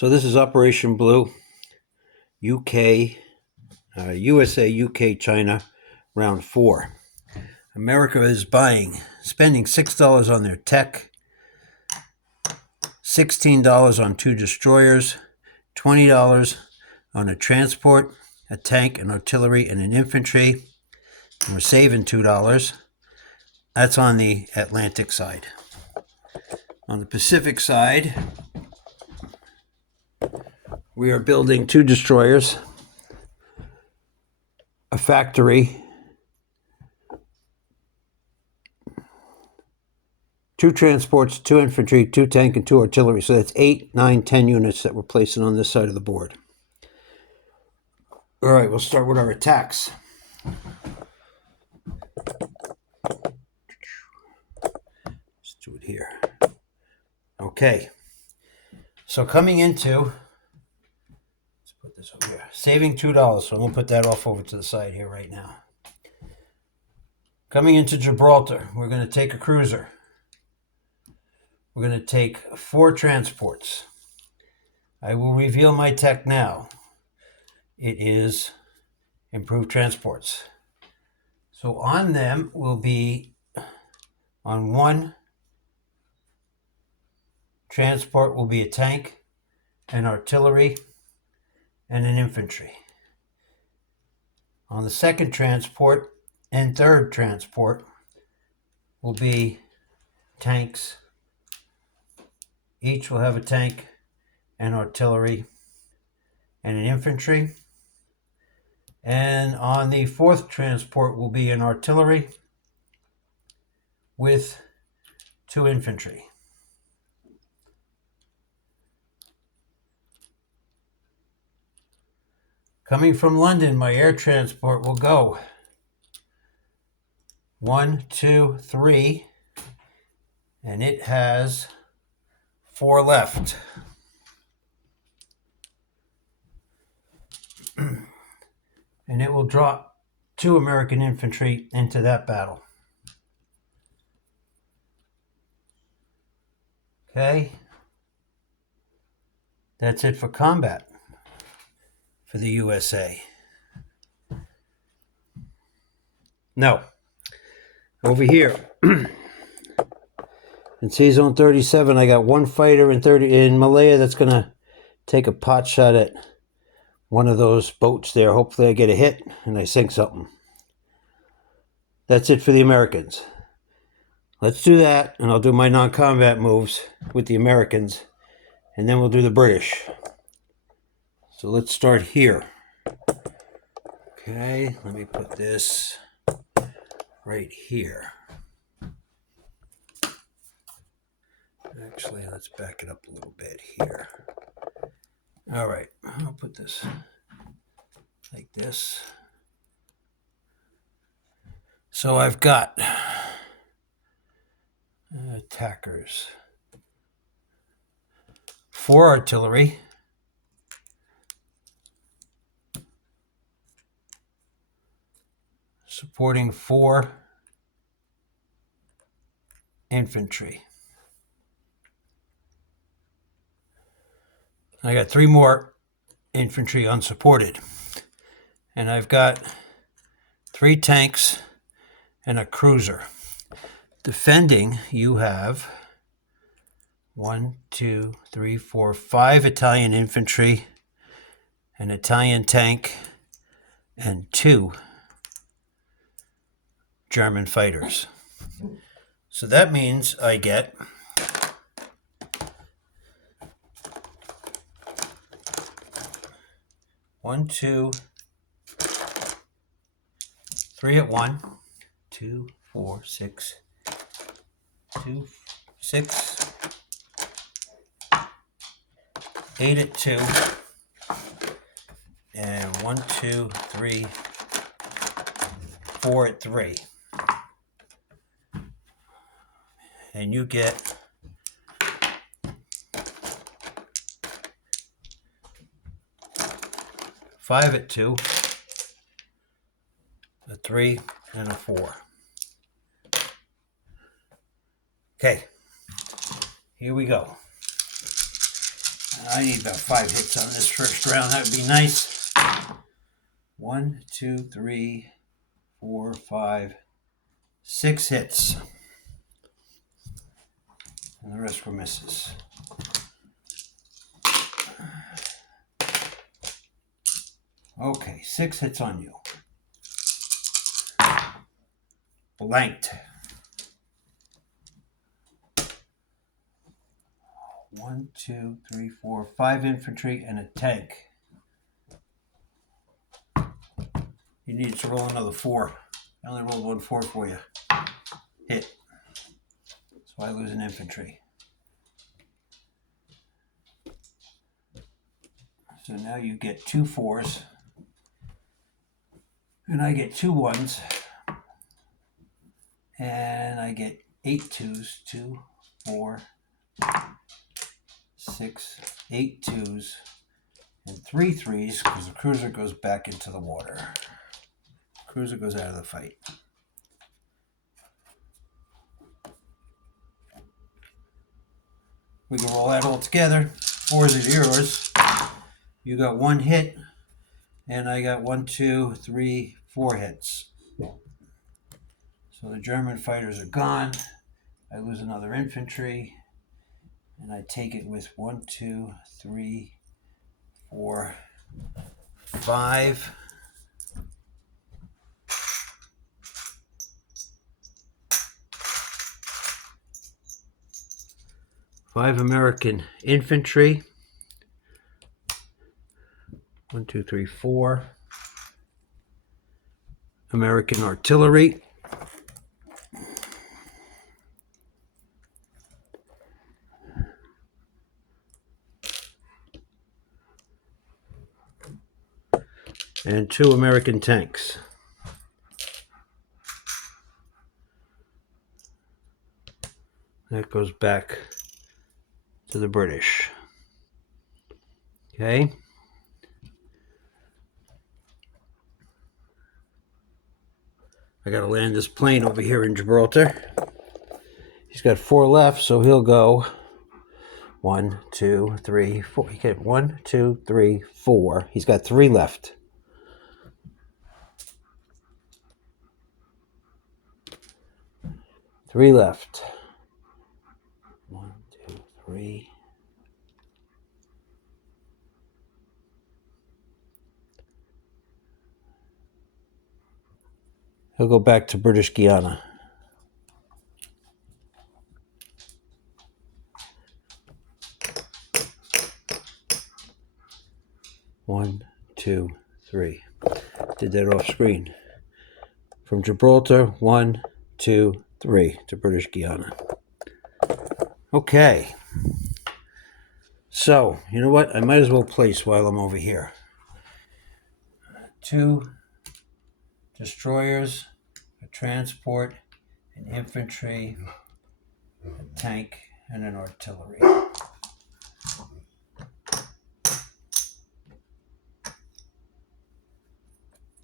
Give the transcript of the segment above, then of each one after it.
So this is Operation Blue, UK, USA, UK, China, round 4. America is spending $6 on their tech, $16 on 2 destroyers, $20 on a transport, a tank, an artillery, and an infantry. And we're saving $2. That's on the Atlantic side. On the Pacific side, we are building 2 destroyers, a factory, 2 transports, 2 infantry, 2 tank, and 2 artillery. So that's 8, 9, 10 units that we're placing on this side of the board. All right, we'll start with our attacks. Let's do it here. Okay. So coming into, let's put this over here, saving $2. So I'm going to put that off over to the side here right now. Coming into Gibraltar, we're going to take a cruiser. We're going to take 4 transports. I will reveal my tech now. It is improved transports. So on them will be, on 1 transport will be a tank, an artillery, and an infantry. On the 2nd transport and 3rd transport will be tanks. Each will have a tank, an artillery, and an infantry. And on the 4th transport will be an artillery with 2 infantry. Coming from London, my air transport will go 1, 2, 3, and it has 4 left. And it will drop 2 American infantry into that battle. Okay. That's it for combat for the USA. No. Over here, in Sea Zone 37, I got 1 fighter in Malaya that's going to take a pot shot at one of those boats there. Hopefully I get a hit and I sink something. That's it for the Americans. Let's do that, and I'll do my non-combat moves with the Americans, and then we'll do the British. So let's start here. Okay, let me put this right here. Actually, let's back it up a little bit here. All right, I'll put this like this. So I've got attackers, 4 artillery, supporting 4 infantry. I got 3 more infantry unsupported. And I've got 3 tanks and a cruiser. Defending, you have 1, 2, 3, 4, 5 Italian infantry, an Italian tank, and 2 German fighters. So that means I get 1, 2, 3 at 1, 2, 4, 6, 2, 6, 8 at 2, and 1, 2, 3, 4 at 3. And you get 5 at 2, a 3, and a 4. Okay, here we go. I need about 5 hits on this first round. That would be nice. 1, 2, 3, 4, 5, 6 hits. And the rest were misses. Okay, 6 hits on you. Blanked. 1, 2, 3, 4, 5 infantry and a tank. You need to roll another 4. I only rolled 1 4 for you. Hit. So I lose an infantry. So now you get 2 4s. And I get 2 1s. And I get 8 2s. 2, 4, 6, 8 2s. And 3 3s because the cruiser goes back into the water. Cruiser goes out of the fight. We can roll that all together. 4s are yours. You got 1 hit, and I got 1, 2, 3, 4 hits. So the German fighters are gone. I lose another infantry, and I take it with 1, 2, 3, 4, 5. 5 American infantry. 1, 2, 3, 4. American artillery. And 2 American tanks. That goes back to the British. Okay. I gotta land this plane over here in Gibraltar. He's got 4 left, so he'll go 1, 2, 3, 4. He get 1, 2, 3, 4. He's got 3 left. Three left. 1, 2, 3. He'll go back to British Guiana. One, 2, 3. Did that off screen. From Gibraltar, 1, 2, 3 to British Guiana. Okay. So, you know what? I might as well place while I'm over here. 2 destroyers, a transport, an infantry, a tank, and an artillery.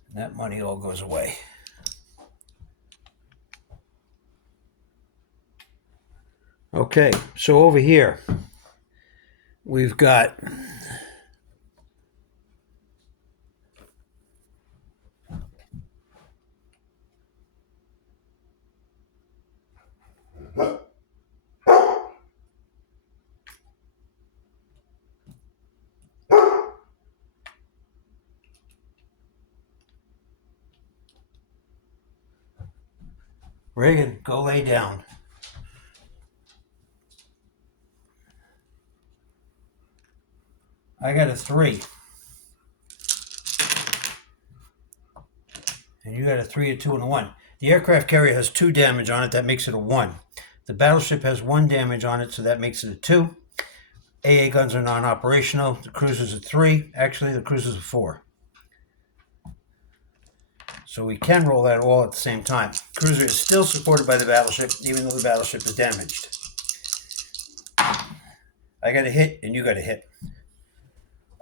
And that money all goes away. Okay, so over here, we've got Reagan, go lay down. I got a 3. And you got a 3, a 2, and a 1. The aircraft carrier has 2 damage on it. That makes it a 1. The battleship has 1 damage on it, so that makes it a 2. AA guns are non-operational. The cruiser's a 3. Actually, the cruiser's a 4. So we can roll that all at the same time. Cruiser is still supported by the battleship, even though the battleship is damaged. I got a hit, and you got a hit.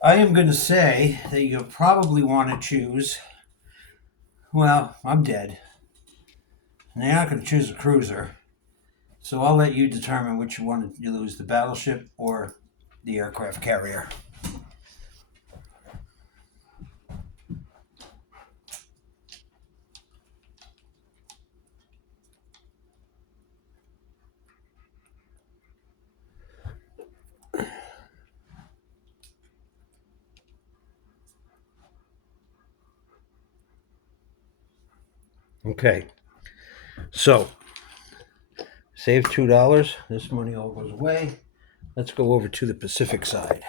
I am going to say that you probably want to choose... Well, I'm dead. Now you're not going to choose a cruiser. So I'll let you determine which you want to lose, the battleship or the aircraft carrier. Okay, so save $2. This money all goes away. Let's go over to the Pacific side.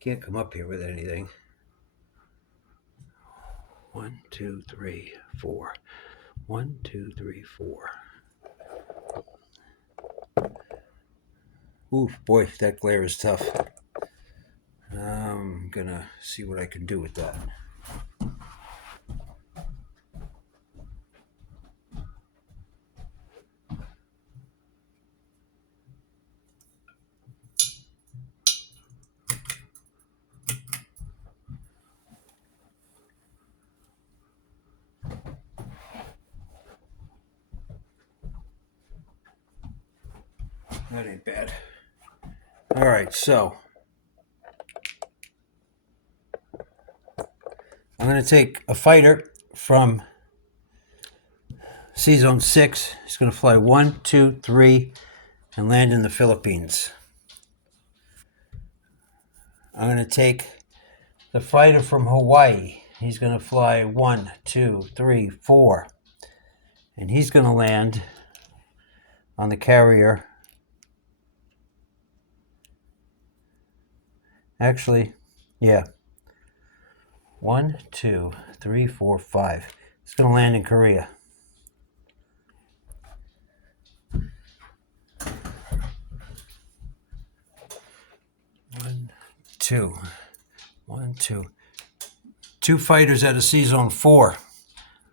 Can't come up here with anything. 1, 2, 3, 4. 1, 2, 3, 4. Oof, boy, that glare is tough. I'm gonna see what I can do with that. That ain't bad. All right, so I'm going to take a fighter from C-Zone 6. He's going to fly 1, 2, 3 and land in the Philippines. I'm going to take the fighter from Hawaii. He's going to fly 1, 2, 3, 4. And he's going to land on the carrier. Actually, yeah. 1, 2, 3, 4, 5. It's going to land in Korea. One, two. Two fighters out of C-Zone 4.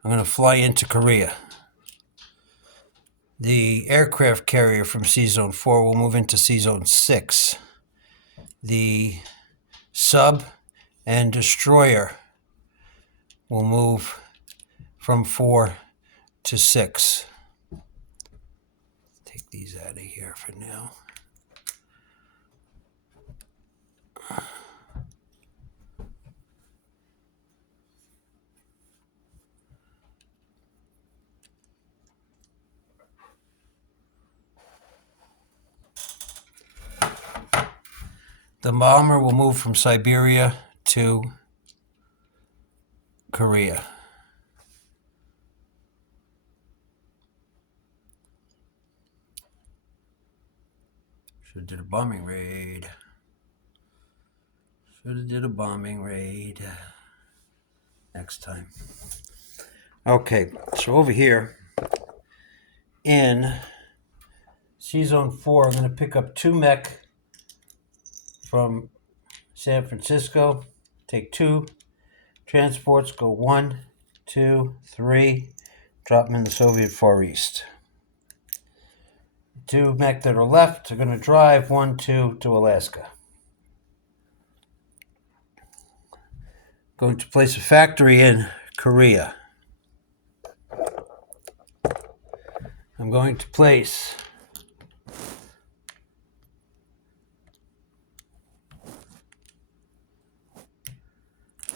I'm going to fly into Korea. The aircraft carrier from C-Zone 4 will move into C-Zone 6. The sub and destroyer will move from 4 to 6. Take these out of here for now. The bomber will move from Siberia to Korea. Should have did a bombing raid. Next time. Okay, so over here in C-Zone 4, I'm going to pick up 2 mech from San Francisco. Take 2 transports, go 1, 2, 3, drop them in the Soviet Far East. 2 mech that are left are going to drive 1, 2 to Alaska. Going to place a factory in Korea. I'm going to place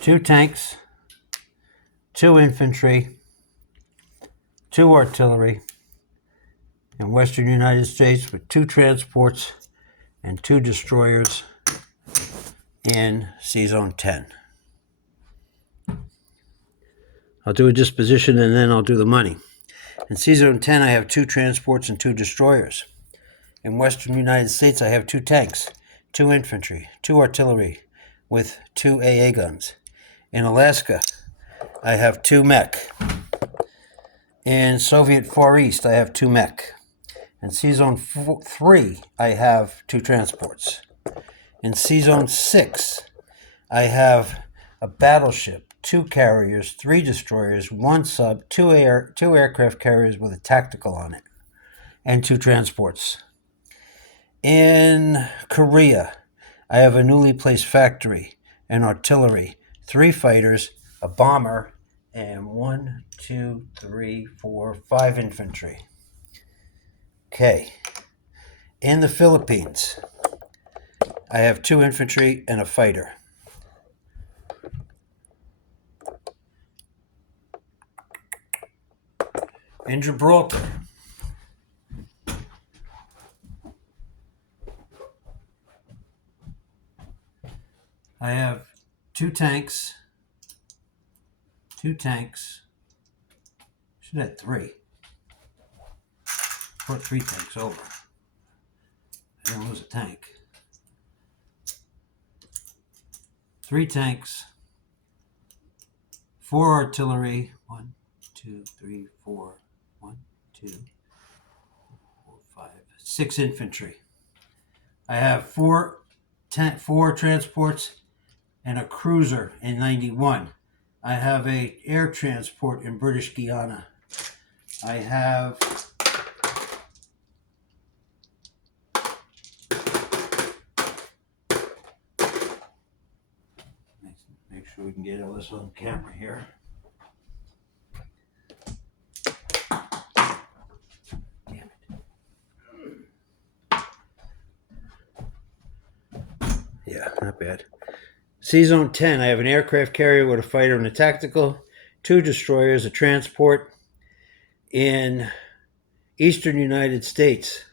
two tanks, 2 infantry, 2 artillery in western United States with 2 transports and 2 destroyers in C-Zone 10. I'll do a disposition and then I'll do the money. In C-Zone 10, I have 2 transports and 2 destroyers. In western United States, I have 2 tanks, 2 infantry, 2 artillery with 2 AA guns. In Alaska, I have 2 mech. In Soviet Far East, I have 2 mech. In C-Zone 3, I have 2 transports. In C-Zone 6, I have a battleship, 2 carriers, 3 destroyers, 1 sub, 2 aircraft carriers with a tactical on it, and 2 transports. In Korea, I have a newly placed factory, an artillery, 3 fighters, a bomber, and 1, 2, 3, 4, 5 infantry. Okay. In the Philippines, I have 2 infantry and a fighter. In Gibraltar, I have 2 tanks. Should have 3. Put 3 tanks over. I didn't lose a tank. 3 tanks, 4 artillery. 1, 2, 3, 4. 1, 2, 4, 5, 6 infantry. I have 4 transports and a cruiser in 91. I have a air transport in British Guiana. I have make sure we can get all this on camera here. Damn it. Yeah, not bad. C-Zone 10, I have an aircraft carrier with a fighter and a tactical, 2 destroyers, a transport. In eastern United States,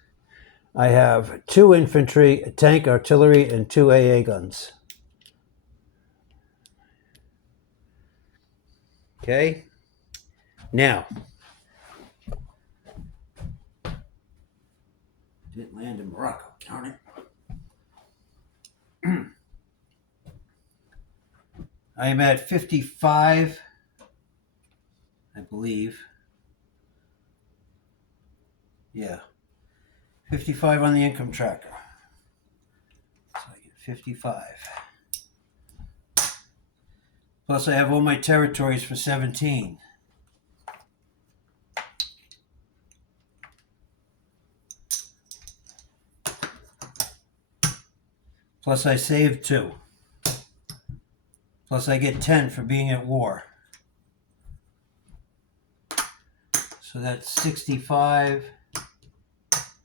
I have 2 infantry, a tank, artillery, and 2 AA guns. Okay? Now, didn't land in Morocco, darn it. I am at 55, I believe. Yeah. 55 on the income tracker. So I get 55. Plus I have all my territories for 17. Plus I saved 2. Plus I get 10 for being at war. So that's 65,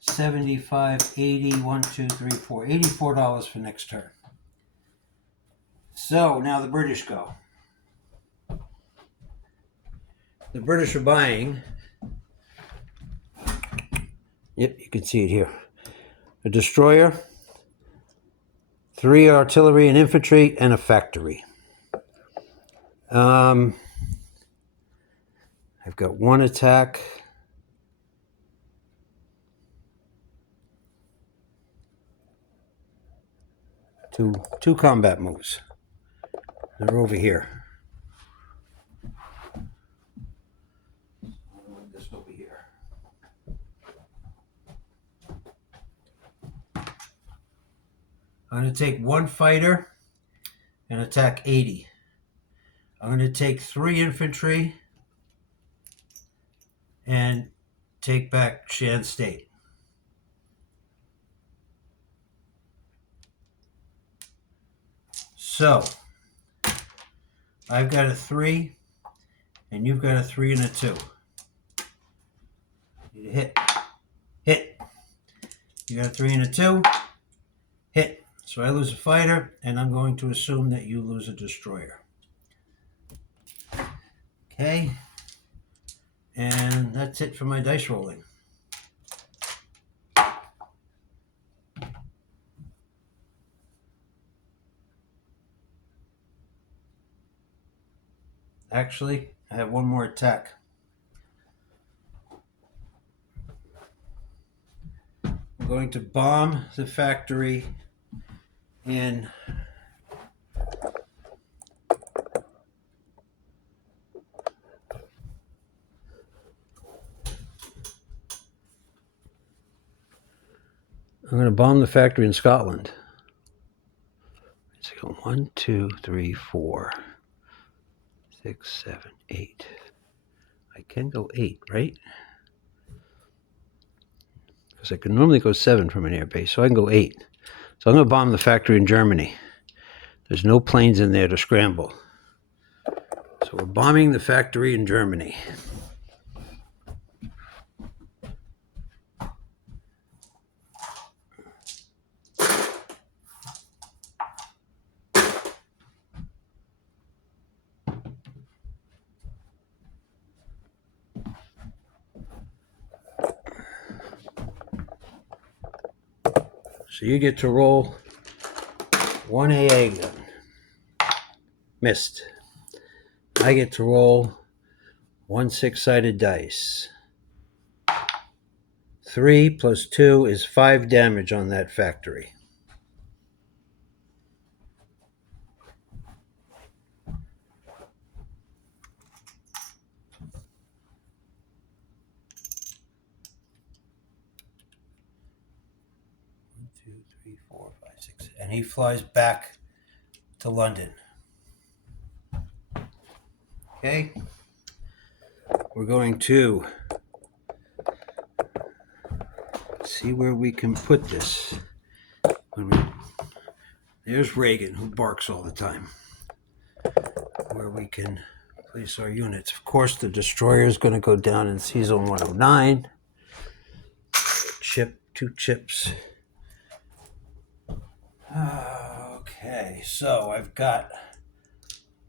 75, 80, 1, 2, 3, 4. $84 for next turn. So now the British go. The British are buying. Yep, you can see it here. A destroyer, 3 artillery and infantry, and a factory. I've got 1 attack. Two combat moves. They're over here. This over here. I'm going to take 1 fighter and attack 80. I'm going to take 3 infantry and take back Shan State. So, I've got a 3, and you've got a 3 and a 2. You hit. Hit. You got a 3 and a 2. Hit. So I lose a fighter, and I'm going to assume that you lose a destroyer. Okay. And that's it for my dice rolling. Actually, I have 1 more attack. I'm going to bomb the factory in Scotland. Let's go 1, 2, 3, 4, 6, 7, 8. I can go 8, right? Because I can normally go 7 from an air base, so I can go 8. So I'm going to bomb the factory in Germany. There's no planes in there to scramble. So we're bombing the factory in Germany. So you get to roll one AA gun. Missed. I get to roll one 6-sided dice. 3 plus 2 is 5 damage on that factory. One, 2, 3, 4, 5, 6. And he flies back to London. Okay. We're going to see where we can put this. There's Reagan, who barks all the time. Where we can place our units. Of course, the destroyer is going to go down in C-Zone 109. Chip, 2 chips. Okay, so I've got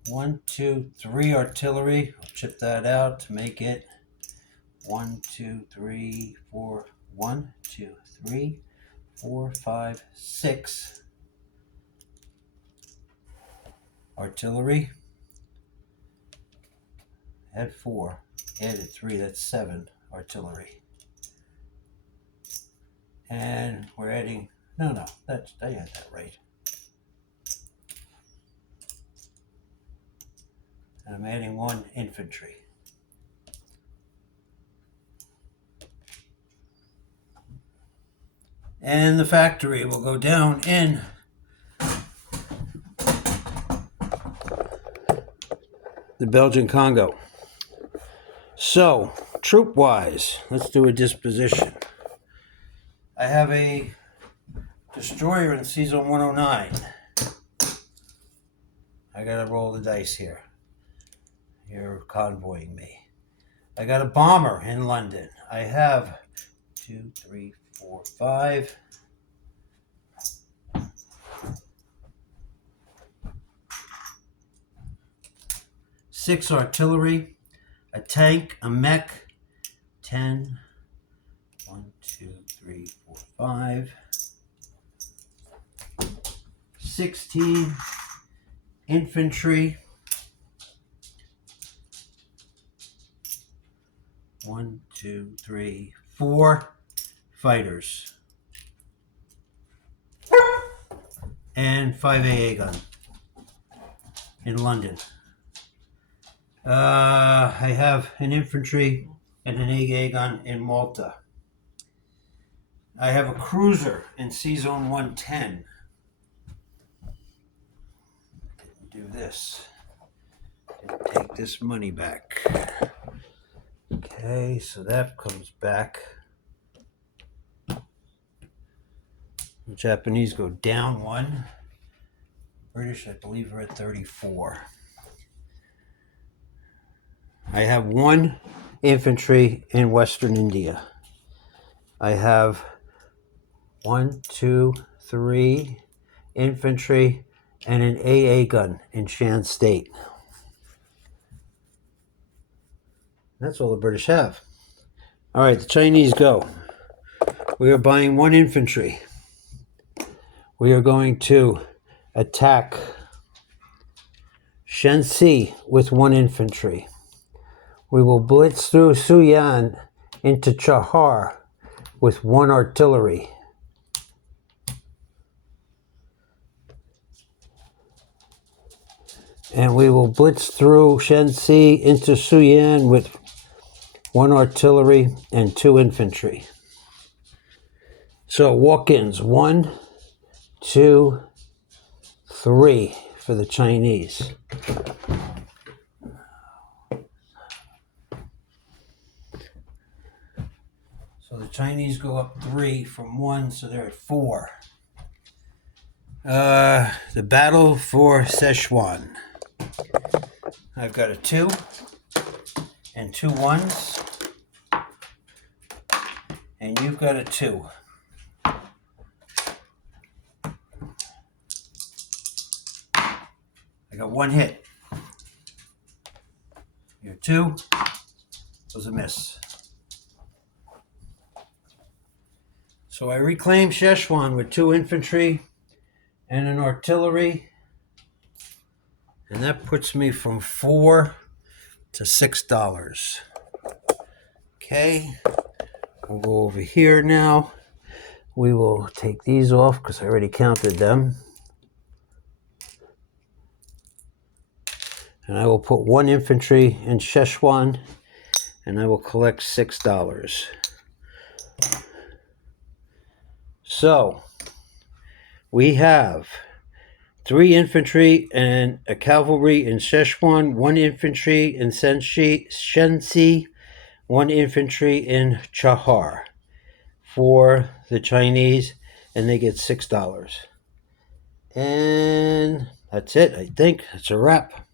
1, 2, 3 artillery. I'll chip that out to make it 1, 2, 3, 4. 1, 2, 3, 4, 5, 6 artillery. Add 4, added 3, that's 7 artillery. And we're adding, I had that right. And I'm adding 1 infantry. And the factory will go down in the Belgian Congo. So, troop-wise, let's do a disposition. I have a destroyer in C-Zone 109. I gotta roll the dice here. You're convoying me. I got a bomber in London. I have 2, 3, 4, 5. Six artillery, a tank, a mech, 10. 1, 2, 3, 4, 5. 16 infantry. 1, 2, 3, 4 fighters. And 5 AA gun in London. I have an infantry and an AA gun in Malta. I have a cruiser in C-Zone 110. Didn't do this. Didn't take this money back. Okay, so that comes back. The Japanese go down 1. British, I believe, are at 34. I have 1 infantry in Western India. I have 1, 2, 3 infantry and an AA gun in Shan State. That's all the British have. All right, the Chinese go. We are buying 1 infantry. We are going to attack Shenxi with 1 infantry. We will blitz through Suyan into Chahar with 1 artillery. And we will blitz through Shenxi into Suyan with 1 artillery and 2 infantry. So walk-ins, 1, 2, 3 for the Chinese. So the Chinese go up 3 from 1, so they're at 4. The battle for Szechuan. I've got a 2 and 2 1s, and you've got a 2. I got 1 hit. Your 2 was a miss. So I reclaim Szechuan with 2 infantry and an artillery, and that puts me from $4 to $6. Okay, we'll go over here now. We will take these off because I already counted them. And I will put 1 infantry in Szechuan, and I will collect $6. So we have 3 infantry and a cavalry in Szechuan, 1 infantry in Shenxi, 1 infantry in Chahar for the Chinese, and they get $6. And that's it, I think. That's a wrap.